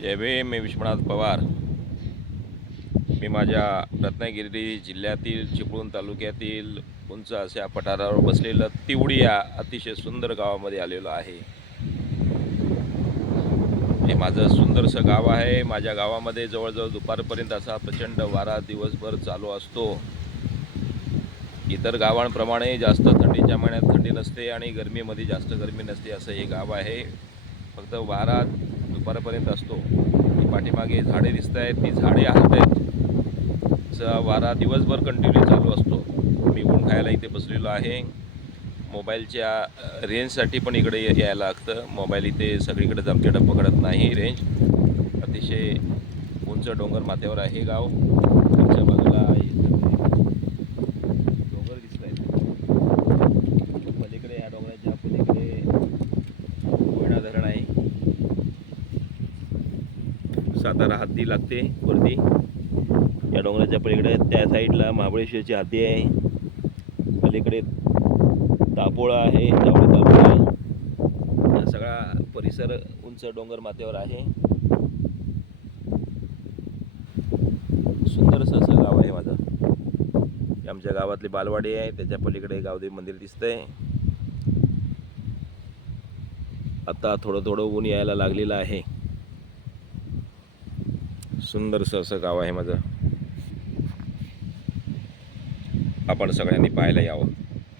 जय भीम. मी विश्वनाथ पवार. मी माझ्या रत्नागिरी जिल्ह्यातील चिपळूण तालुक्यातील उंच अशा पठारावर बसलेलं तिवडी या अतिशय सुंदर गावामध्ये आलेलो आहे. हे माझं सुंदरसं गाव आहे. माझ्या गावामध्ये जवळजवळ दुपारपर्यंत असा प्रचंड वारा दिवसभर चालू असतो. इतर गावांप्रमाणे जास्त थंडीच्या महिन्यात थंडी नसते आणि गरमीमध्ये जास्त गरमी नसते असं हे गाव आहे. फक्त वारा दुपारपर्यंत असतो. पाठीमागे झाडे दिसत आहेत, ती झाडे हलत आहेत. वारा दिवसभर कंटिन्यू चालू असतो. मी ऊन खायला इथे बसलेलो आहे. मोबाईलच्या रेंजसाठी पण इकडे यायला लागतं. मोबाईल इथे सगळीकडे जमतेडं पकडत नाही रेंज. अतिशय उंच डोंगर माथ्यावर आहे गाव. आमच्या बाजूला डोंगर दिसत आहेत. पलीकडे या डोंगराच्या पलीकडे कोयना धरण आहे. सातारा हद्दी लागते वरती. या डोंगराच्या पलीकडे त्या साईडला महाबळेश्वरची हद्दी आहे. पलीकडे तापोळा आहे, जावळी तापोळा. हा सगळा परिसर उंच डोंगर माथ्यावर आहे. सुंदरसं असं गाव आहे माझं. आमच्या गावातली बालवाडी आहे, त्याच्या पलीकडे गावदेवी मंदिर दिसतंय. आता थोडं थोडं ऊन यायला लागलेलं आहे. सुंदरसं असं गाव आहे माझं. आपण सगळ्यांनी पाहायला यावं.